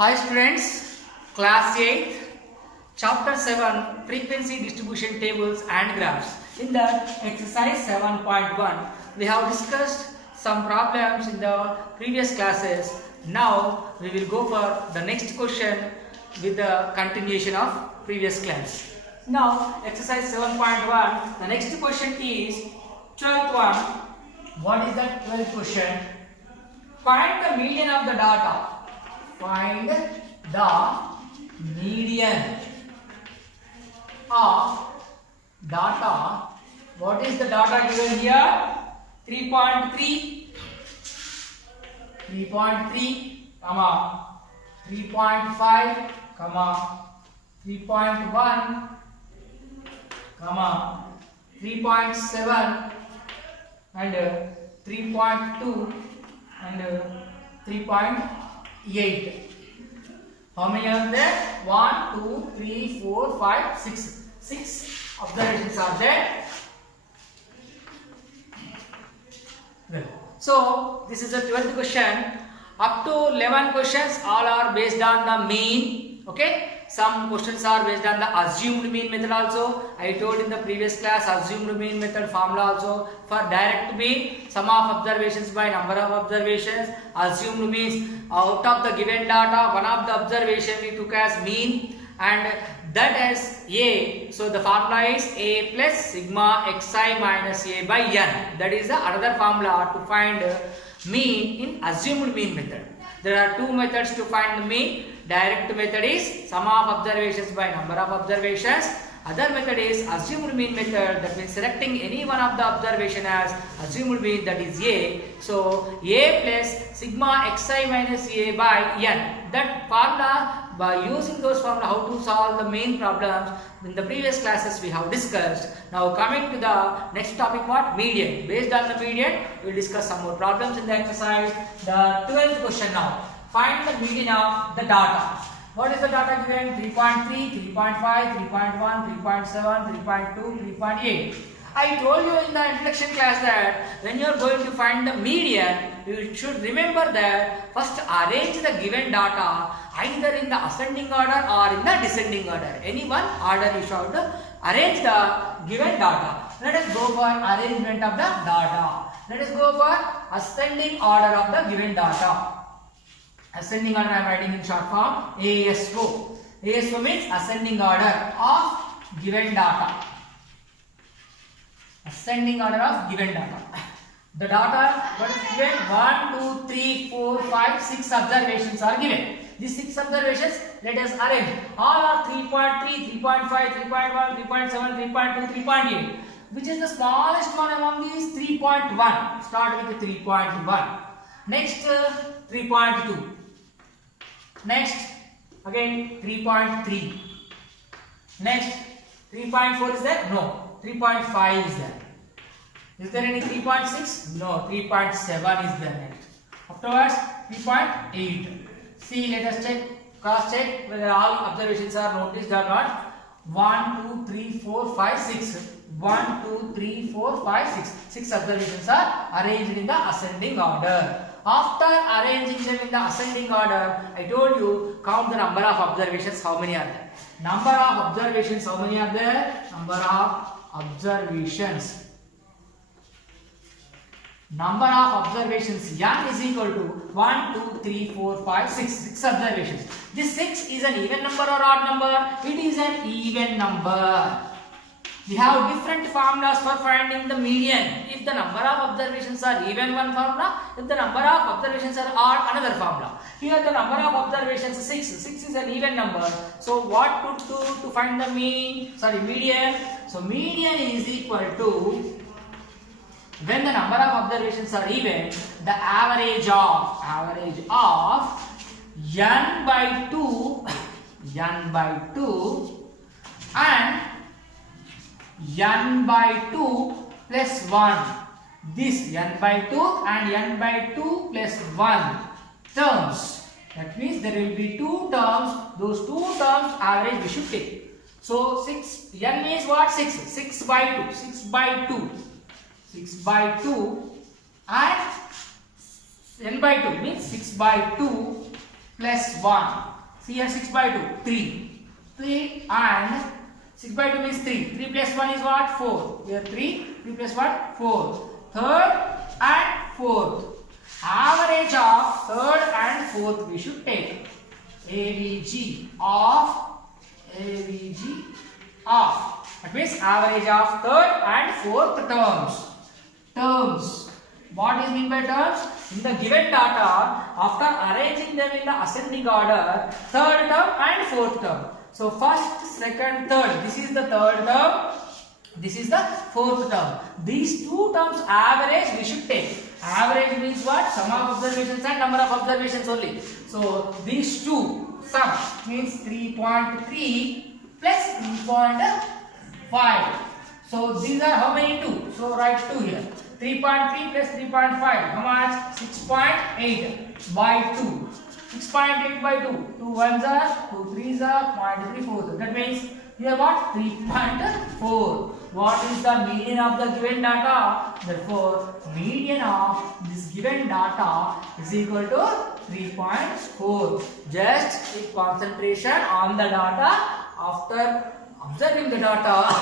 Hi students, class 8, chapter 7, frequency distribution tables and graphs. In the exercise 7.1, we have discussed some problems in the previous classes. Now we will go for the next question with the continuation of previous class. Now exercise 7.1, the next question is 12th one. What is the 12th question? Find the median of the data. Find the median of data. What is the data given here? 3.3, 3.3, 3.5, 3.1, 3.7 and 3.2 and 3.8. How many are there? 1, 2, 3, 4, 5, 6. 6 observations are there. Well, so this is the 12th question. Up to 11 questions, all are based on the mean. Okay. Some questions are based on the assumed mean method also. I told in the previous class assumed mean method formula also. For direct mean, sum of observations by number of observations. Assumed means out of the given data, one of the observation we took as mean and that is A. So the formula is A plus sigma xi minus A by n. That is the another formula to find mean in assumed mean method. There are two methods to find the mean. Direct method is sum of observations by number of observations. Other method is assumed mean method, that means selecting any one of the observation as assumed mean, that is A. So A plus sigma xi minus A by n. That formula, by using those formula, how to solve the main problems in the previous classes we have discussed. Now coming to the next topic, what? Median. Based on the median, we will discuss some more problems in the exercise. The 12th question now. Find the median of the data. What is the data given? 3.3, 3.5, 3.1, 3.7, 3.2, 3.8. I told you in the introduction class that when you are going to find the median, you should remember that first arrange the given data either in the ascending order or in the descending order. Any one order you should arrange the given data. Let us go for arrangement of the data. Let us go for ascending order of the given data. Ascending order I am writing in short form ASO. ASO means ascending order of given data. Ascending order of given data. The data what is given? 1, 2, 3, 4, 5, 6 observations are given. These 6 observations let us arrange. All are 3.3, 3.5, 3.1, 3.7, 3.2, 3.8. Which is the smallest one among these? 3.1. Start with 3.1. Next 3.2. Next again 3.3. Next 3.4 is there? No. 3.5 is there. Is there any 3.6? No. 3.7 is there next. Afterwards 3.8. See, let us check, cross check whether all observations are noticed or not. 1, 2, 3, 4, 5, 6. 1, 2, 3, 4, 5, 6. 6 observations are arranged in the ascending order. After arranging them in the ascending order, I told you count the number of observations, how many are there. Number of observations, how many are there? Number of observations. Number of observations n is equal to 1, 2, 3, 4, 5, 6. 6 observations. This 6 is an even number or odd number? It is an even number. We have different formulas for finding the median. If the number of observations are even, one formula. If the number of observations are odd, another formula. Here the number of observations is 6. 6 is an even number. So what to do to find the median? So median is equal to, when the number of observations are even, the average of n by 2 and n by 2 plus 1. This n by 2 and n by 2 plus 1 terms. That means there will be 2 terms. Those 2 terms average we should take. So 6, n is what? 6. 6 by 2. 6 by 2. 6 by 2 and n by 2 means 6 by 2 plus 1. See here 6 by 2, 3. 3 and 6 by 2 means 3. 3 plus 1 is what? 4. Here 3. 3 plus 1? 4. Third and fourth. Average of third and fourth we should take. AVG of that means average of third and fourth terms. What is mean by terms? In the given data, after arranging them in the ascending order, third term and fourth term. So first, second, third. This is the third term. This is the fourth term. These two terms average we should take. Average means what? Sum of observations and number of observations only. So these two sum means 3.3 plus 3.5. So these are how many 2? So write 2 here. 3.3 plus 3.5. How much? 6.8 by 2. 6.8 by 2. 2 ones are, 2 threes are, 0.34. That means here what? 3.4. What is the median of the given data? Therefore, median of this given data is equal to 3.4. Just keep concentration on the data. After observing the data,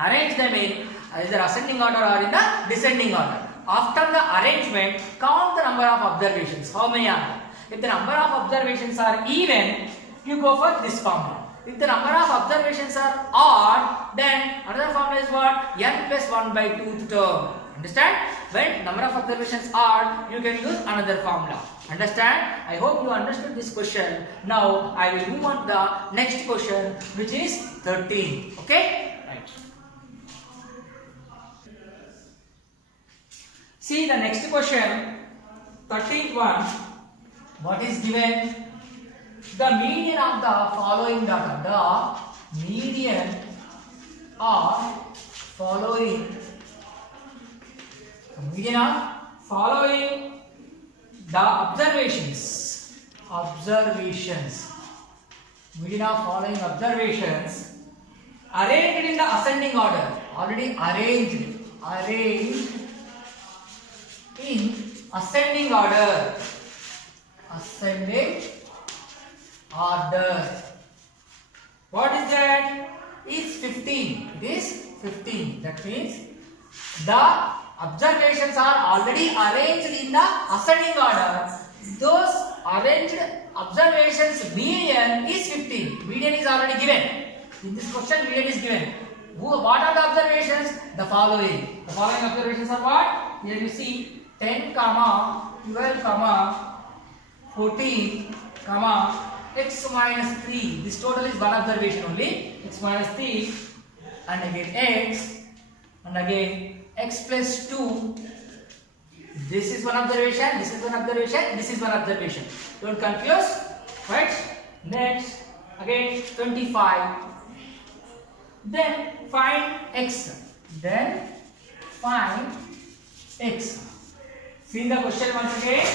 arrange them in either ascending order or in the descending order. After the arrangement, count the number of observations. How many are there? If the number of observations are even, you go for this formula. If the number of observations are odd, then another formula is what? N plus 1 by 2th term. Understand? When number of observations are odd, you can use another formula. Understand? I hope you understood this question. Now I will move on to the next question, which is 13. Okay? Right. See the next question, 13th one. What is given? The median of the following data. The median of following. The median of following the observations. Median of following observations arranged in the ascending order. Already arranged in ascending order. What is that? It's 15. It is 15. That means the observations are already arranged in the ascending order. Those arranged observations median is 15. Median is already given. In this question, median is given. What are the observations? The following. The following observations are what? Here you see 10, 12, 14, x minus 3. This total is one observation only. X minus 3 and again x and again x plus 2. This is one observation, this is one observation, this is one observation. Don't confuse. Right? Next, again 25. Then find x. See the question once again.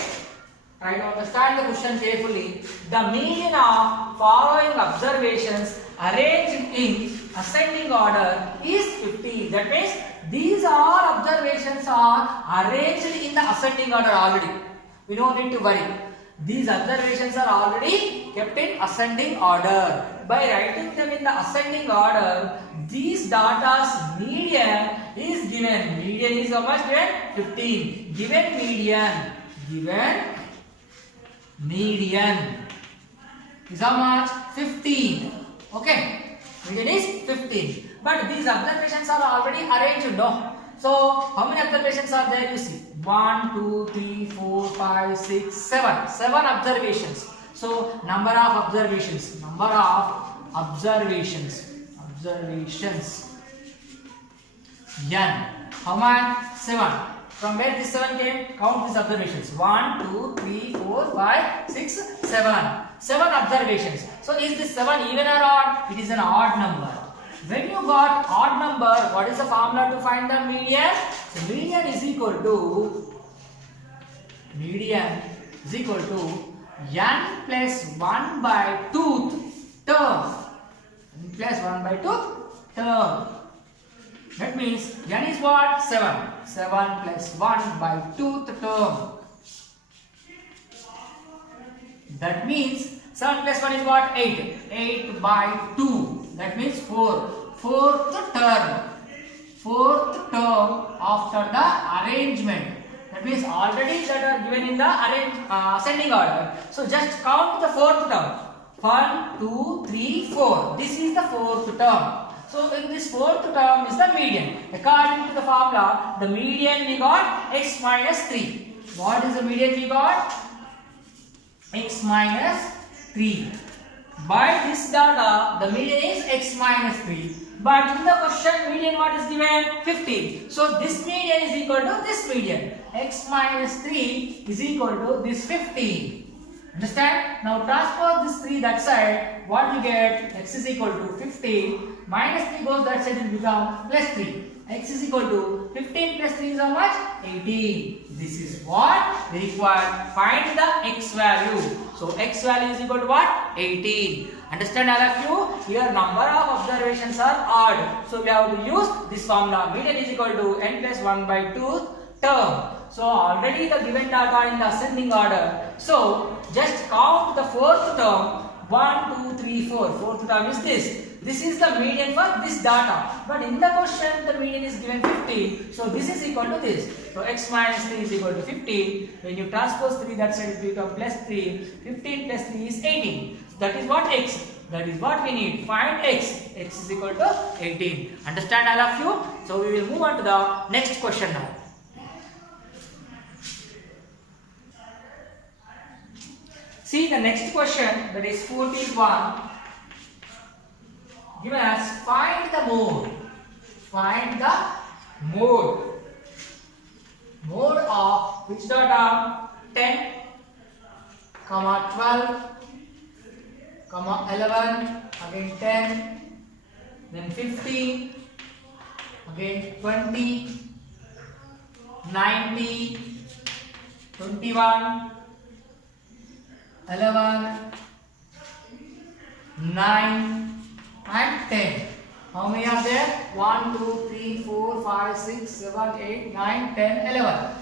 Try to understand the question carefully. The median of following observations arranged in ascending order is 50. That means these all observations are arranged in the ascending order already. We don't need to worry. These observations are already kept in ascending order. By writing them in the ascending order, these data's median is given. Median is how much given? 15. Given median is how much? 15. Okay. Median is 15. But these observations are already arranged, no? So, how many observations are there? You see. 1, 2, 3, 4, 5, 6, 7. 7 observations. So, number of observations. N. How much? 7. From where this 7 came? Count these observations. 1, 2, 3, 4, 5, 6, 7. 7 observations. So, is this 7 even or odd? It is an odd number. When you got odd number, what is the formula to find the median? So, median is equal to n plus 1 by 2th term. N plus 1 by 2th term. That means n is what? 7. 7 plus 1 by 2th term. That means 7 plus 1 is what? 8. 8 by 2. That means 4. Fourth term. Fourth term after the arrangement. That means already that are given in the ascending order. So just count the fourth term. 1, 2, 3, 4. This is the fourth term. So in this fourth term is the median. According to the formula, the median we got x minus 3. What is the median we got? X minus 3. By this data, the median is x minus 3. But in the question, median what is given? 15. So this median is equal to this median. X minus 3 is equal to this 15. Understand? Now transpose this 3 that side. What you get? X is equal to 15. Minus 3 goes that side, it will become plus 3. X is equal to 15 plus 3 is how much? 18. This is what we require. Find the x value. So x value is equal to what? 18. Understand all of you? Here number of observations are odd. So we have to use this formula. Median is equal to n plus 1 by 2 term. So already the given data in the ascending order. So just count the fourth term. 1, 2, 3, 4. Fourth term is this. This is the median for this data. But in the question, the median is given 15. So this is equal to this. So x minus 3 is equal to 15. When you transpose 3 that side, it becomes plus 3. 15 plus 3 is 18. So that is what x. That is what we need. Find x. X is equal to 18. Understand all of you? So we will move on to the next question now. See the next question, that is 41. Given us find the mode. Find the mode. Mode of which data? 10, 12, 11, again 10, then 15, again 20, 90, 21, 11, 9 and 10. How many are there? 1, 2, 3, 4, 5, 6, 7, 8, 9, 10, 11.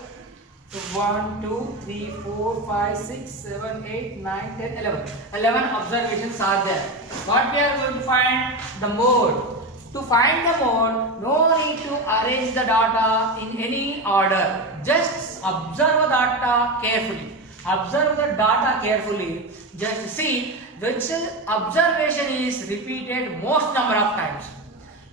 So 1, 2, 3, 4, 5, 6, 7, 8, 9, 10, 11. 11 observations are there. What we are going to find? The mode. To find the mode, no need to arrange the data in any order. Just observe the data carefully. Observe the data carefully. Just see which observation is repeated most number of times.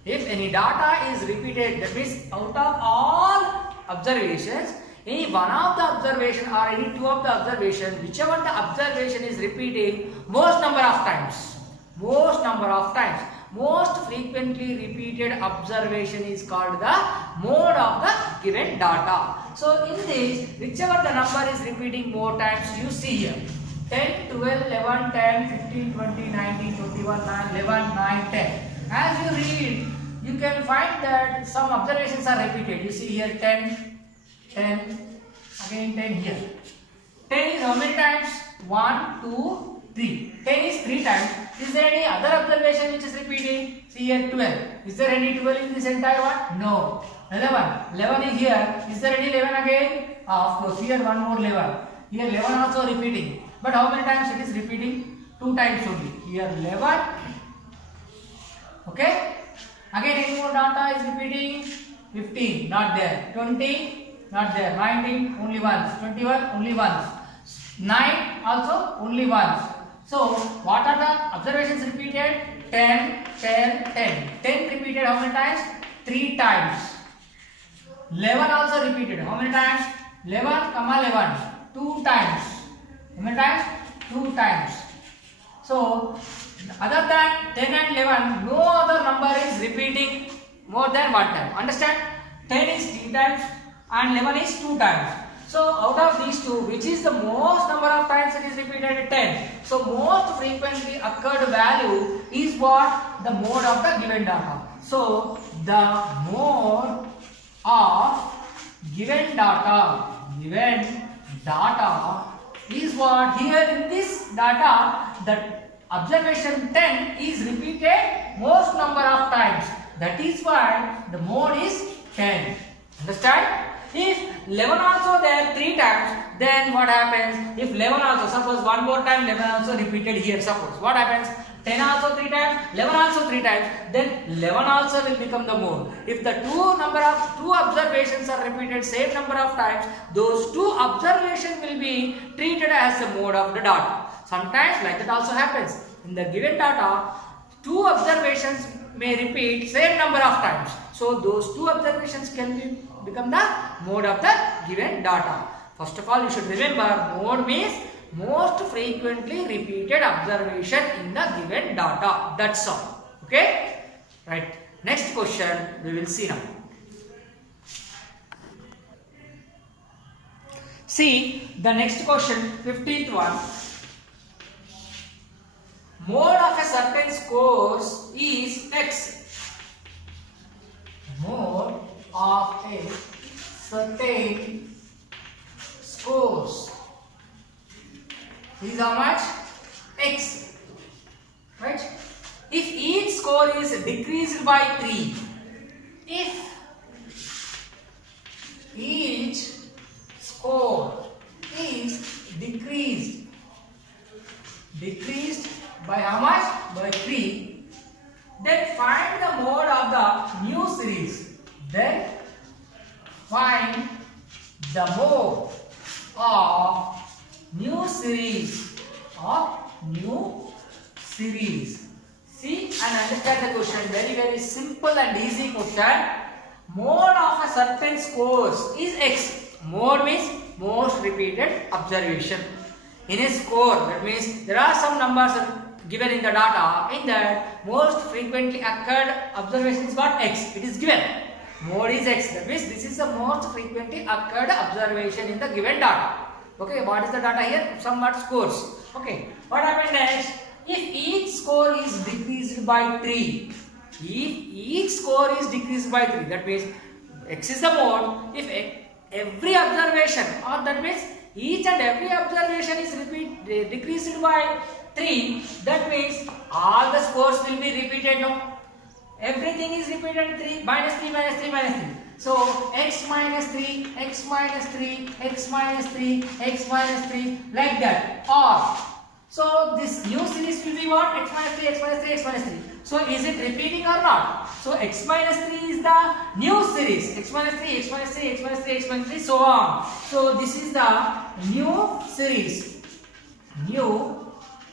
If any data is repeated, that means out of all observations, any one of the observation or any two of the observation, whichever the observation is repeating most number of times. Most number of times. Most frequently repeated observation is called the mode of the given data. So in this, whichever the number is repeating more times, you see here. 10, 12, 11, 10, 15, 20, 19, 21, 9, 11, 9, 10. As you read, you can find that some observations are repeated. You see here 10, 10, again 10 here. 10 is how many times? 1, 2, 3. 10 is 3 times. Is there any other observation which is repeating? See here 12. Is there any 12 in this entire one? No. 11. 11 is here. Is there any 11 again? Of course, here one more 11. Here 11 also repeating. But how many times it is repeating? 2 times only. Here 11. Okay. Again any more data is repeating? 15. Not there. 20. Not there. 19. Only once. 21. Only once. 9 also only once. So what are the observations repeated? 10, 10, 10. 10 repeated how many times? 3 times. 11 also repeated. How many times? 11, 11. 2 times. How many times? 2 times. So other than 10 and 11, no other number is repeating more than 1 time. Understand? 10 is 3 times and 11 is 2 times. So out of these two, which is the most number of times it is repeated? 10. So most frequently occurred value is what? The mode of the given data. So the mode of given data is what? Here in this data, the observation 10 is repeated most number of times. That is why the mode is 10. Understand? If 11 also there 3 times, then what happens? If 11 also, suppose one more time 11 also repeated here, suppose what happens? 10 also 3 times, 11 also 3 times, then 11 also will become the mode. If the two observations are repeated same number of times, those two observations will be treated as the mode of the data. Sometimes like that also happens. In the given data, two observations may repeat same number of times. So those two observations can become the mode of the given data. First of all, you should remember mode means most frequently repeated observation in the given data. That's all. Okay? Right. Next question we will see now. See the next question, 15th one. Mode of a certain scores is X. Mode of a certain scores is how much? X. Right? If each score is decreased by 3, if each score is decreased by how much? By 3, then find the mode of the new series. Then find the mode of new series. See and understand the question. Very simple and easy question. Mode of a certain scores is X. Mode means most repeated observation. In a score, that means there are some numbers given in the data. In that, most frequently occurred observation is what? X. It is given. Mode is X. That means this is the most frequently occurred observation in the given data. Okay, what is the data here? Somewhat scores. Okay, what happened next? If each score is decreased by 3, that means X is the mode. If every observation, or that means each and every observation is decreased by 3, that means all the scores will be repeated now. Everything is repeated 3, minus 3, minus 3, minus 3. So x minus 3, x minus 3, x minus 3, x minus 3, like that. Or so this new series will be what? X minus 3, x minus 3, x minus 3. So is it repeating or not? So x minus 3 is the new series. X minus 3, x minus 3, x minus 3, x minus 3, so on. So this is the new series. New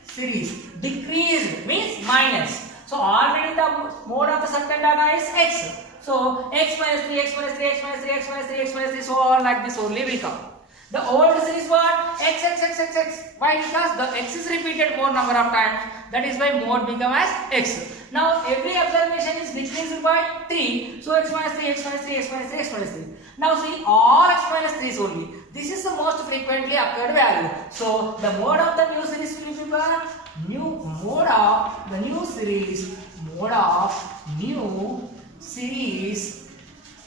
series. Decreased means minus. So already the mode of the certain data is X. So x minus 3, x minus 3, x minus 3, x minus 3, x minus 3, so on like this only will come. The old series what? X. Why? Because the x is repeated more number of times. That is why mode become as X. Now every observation is decreased by 3. So x minus 3, x minus 3, x minus 3, x minus 3. Now see all x minus 3 is only. This is the most frequently occurred value. So the mode of the new series will be mode of the new series. Mode of new series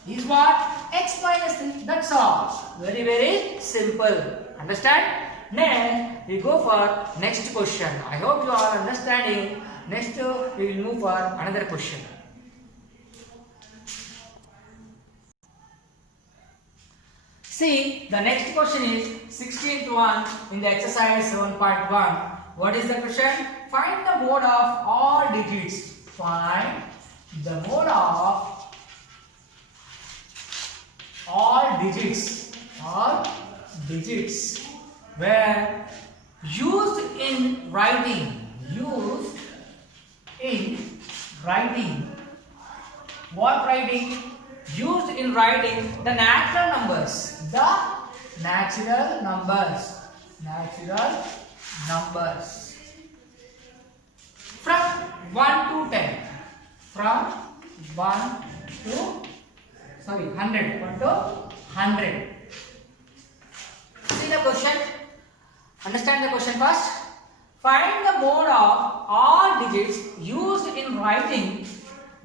is what? X minus 3. That's all. Very simple. Understand? Then we go for next question. I hope you are understanding. Next we will move for another question. See, the next question is 16th one in the exercise 7.1. What is the question? Find the mode of all digits. Find the mode of all digits were used in writing. What writing? Used in writing the natural numbers. From 1 to 10. From 1 to 100. See the question. Understand the question first. Find the mode of all digits used in writing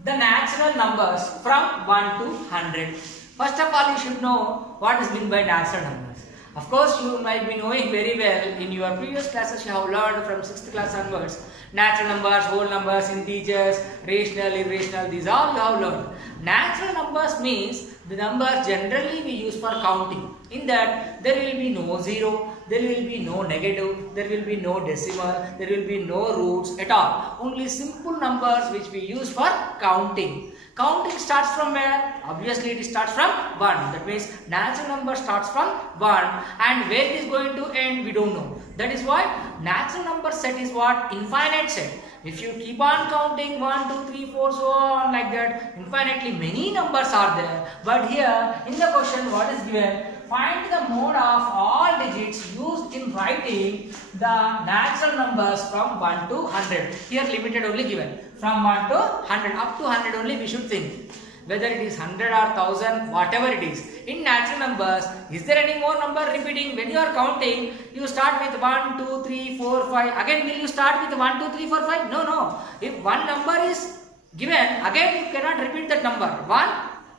the natural numbers from 1 to 100. First of all, you should know what is meant by natural numbers. Of course, you might be knowing very well in your previous classes you have learned from 6th class onwards. Natural numbers, whole numbers, integers, rational, irrational, these all you have learned. Natural numbers means the numbers generally we use for counting. In that there will be no zero, there will be no negative, there will be no decimal, there will be no roots at all. Only simple numbers which we use for counting. Counting starts from where? Obviously it starts from 1. That means natural number starts from 1, and where it is going to end we don't know. That is why natural number set is what? Infinite set. If you keep on counting 1, 2, 3, 4, so on like that, infinitely many numbers are there. But here in the question what is given? Find the mode of all digits used in writing the natural numbers from 1 to 100. Here limited only given. From 1 to 100, up to 100 only we should think. Whether it is 100 or 1000, whatever it is. In natural numbers, is there any more number repeating? When you are counting, you start with 1, 2, 3, 4, 5. Again, will you start with 1, 2, 3, 4, 5? No, no. If one number is given, again you cannot repeat that number. 1,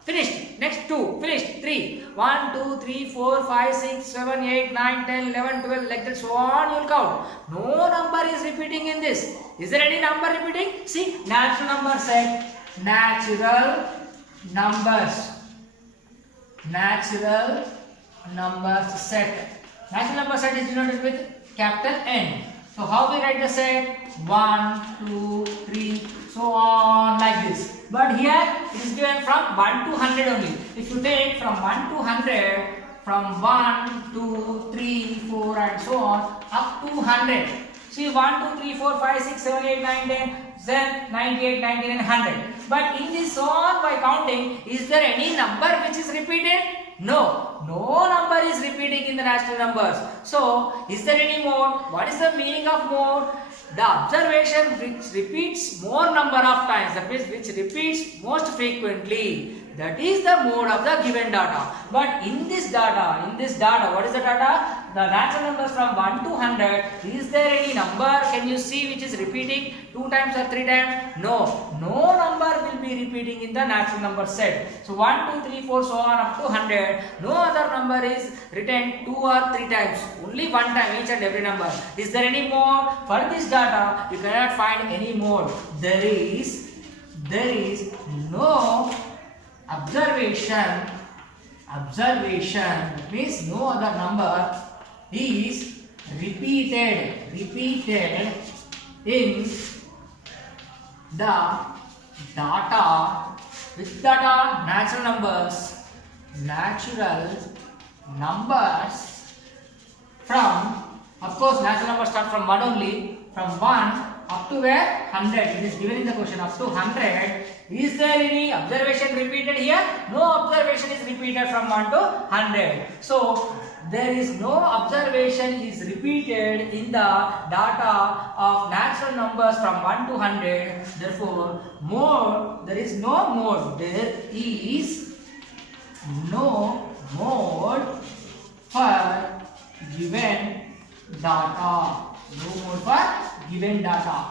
finished. Next 2, finished. 3. 1, 2, 3, 4, 5, 6, 7, 8, 9, 10, 11, 12, like that, so on you will count. No number is repeating in this. Is there any number repeating? See, natural number set. Natural numbers. Natural numbers set. Natural number set is denoted with capital N. So how we write the set? 1, 2, 3, so on like this. But here it is given from 1 to 100 only. If you take from 1 to 100, from 1, 2, 3, 4 and so on up to 100. See 1, 2, 3, 4, 5, 6, 7, 8, 9, 10, then 98, 99, 100. But in this so on by counting, is there any number which is repeated? No. No number is repeating in the natural numbers. So, is there any mode? What is the meaning of mode? The observation which repeats more number of times, that means which repeats most frequently. That is the mode of the given data. But in this data, what is the data? The natural numbers from 1 to 100. Is there any number? Can you see which is repeating 2 times or 3 times? No. No number will be repeating in the natural number set. So 1, 2, 3, 4, so on up to 100. No other number is written 2 or 3 times. Only 1 time each and every number. Is there any mode? For this data, you cannot find any mode. There is no observation means no other number is repeated in the data. Which data? Natural numbers from, of course natural numbers start from 1 only, from 1 up to where? 100. It is given in the question up to 100. Is there any observation repeated here? No observation is repeated from 1 to 100. So there is no observation is repeated in the data of natural numbers from 1 to 100. Therefore, there is no mode. There is no mode for given data. No mode for given data.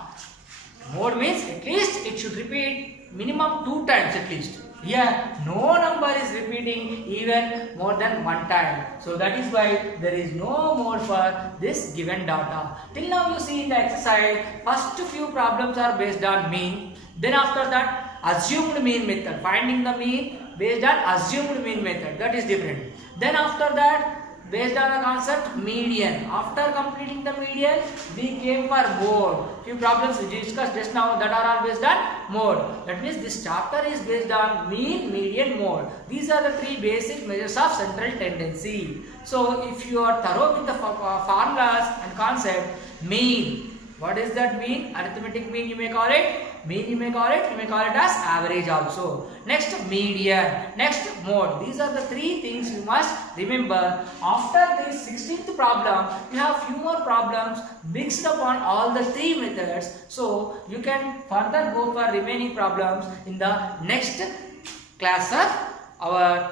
Mode means at least it should repeat minimum 2 times at least. Here no number is repeating even more than 1 time. So that is why there is no mode for this given data. Till now you see in the exercise, first few problems are based on mean. Then after that assumed mean method. Finding the mean based on assumed mean method. That is different. Then after that, based on the concept median. After completing the median, we came for mode. Few problems we discussed just now that are all based on mode. That means this chapter is based on mean, median, mode. These are the 3 basic measures of central tendency. So if you are thorough with the formulas and concept, mean. What is that mean? Arithmetic mean you may call it. Mean you may call it as average also. Next median. Next mode. These are the 3 things you must remember. After this 16th problem, you have few more problems mixed upon all the 3 methods. So you can further go for remaining problems in the next class of our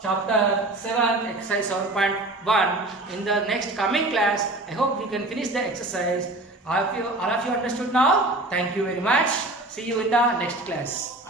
chapter 7, exercise 7.1. In the next coming class, I hope we can finish the exercise. All of you understood now? Thank you very much. See you in the next class.